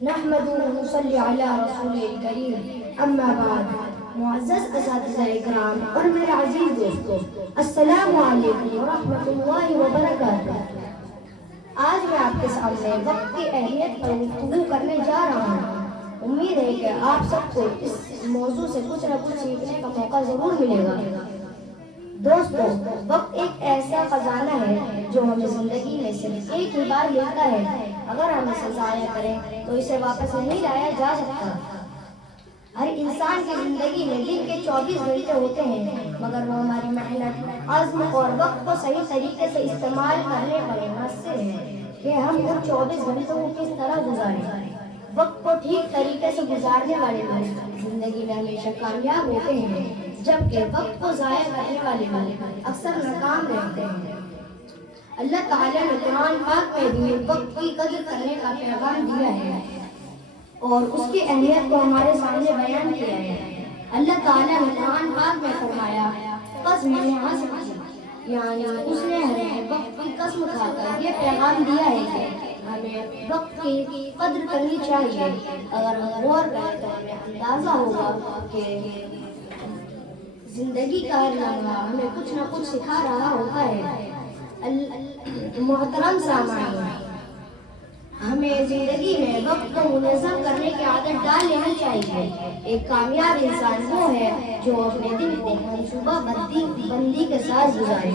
نحمد ونصلی علی رسول کریم، اما بعد۔ معزز اساتذہ اکرام اور میرے عزیز دوستو، السلام علیکم ورحمۃ اللہ وبرکاتہ۔ آج میں آپ کے سامنے وقت کی اہمیت پر گفتگو کرنے جا رہا ہوں۔ امید ہے کہ آپ سب کو اس موضوع سے کچھ نہ کچھ سیکھنے کا موقع ضرور ملے گا۔ دوستو، وقت ایک ایسا خزانہ ہے جو ہمیں زندگی میں صرف ایک ہی بار ملتا ہے۔ اگر ہم اسے ضائع کریں تو اسے واپس نہیں لایا جا سکتا۔ ہر انسان کی زندگی میں دن کے 24 گھنٹے ہوتے ہیں، مگر وہ ہماری محنت، عزم اور وقت کو صحیح طریقے سے استعمال کرنے پر منحصر ہے کہ ہم ان 24 گھنٹوں کو کس طرح گزاریں۔ وقت کو ٹھیک طریقے سے گزارنے والے لوگ زندگی میں ہمیشہ کامیاب ہوتے ہیں، جبکہ وقت کو ضائع کرنے والے لوگ اکثر ناکام رہتے ہیں۔ اللہ تعالیٰ نے قرآن پاک میں بھی وقت کی قدر کرنے کا پیغام دیا ہے اور اس کی اہمیت کو ہمارے سامنے بیان کیا ہے۔ اللہ تعالیٰ نے قرآن پاک میں فرمایا، قسم یعنی اس نے ہمیں وقت کی قسم کھا کر یہ پیغام دیا ہے کہ ہمیں وقت کی قدر کرنی چاہیے۔ اگر ہم غور کریں تو ہمیں اندازہ ہوگا کہ زندگی کا ہر لمحہ ہمیں کچھ نہ کچھ سکھا رہا ہوتا ہے۔ محترم سامعین، ہمیں زندگی میں وقت کو منظم کرنے کی عادت ڈال لینی چاہیے۔ ایک کامیاب انسان وہ ہے جو اپنے دن کو منصوبہ بندی کے ساتھ گزارے۔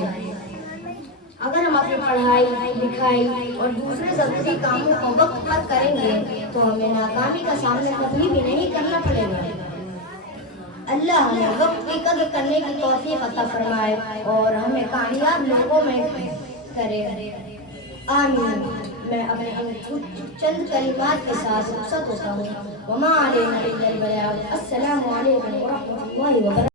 اگر ہم اپنی پڑھائی، لکھائی اور دوسرے ضروری کاموں کو وقت پر کریں گے تو ہمیں ناکامی کا سامنا کبھی بھی نہیں کرنا پڑے گا۔ اللہ ہمیں وقت کی قدر کرنے کی توفیق عطا فرمائے اور ہمیں کامیاب لوگوں میں کرے، آمین۔ میں اپنے چند کلمات کے ساتھ رخصت ہوتا ہوں۔ وما علینا الا البلاغ۔ السلام علیکم ورحمۃ اللہ وبرکاتہ۔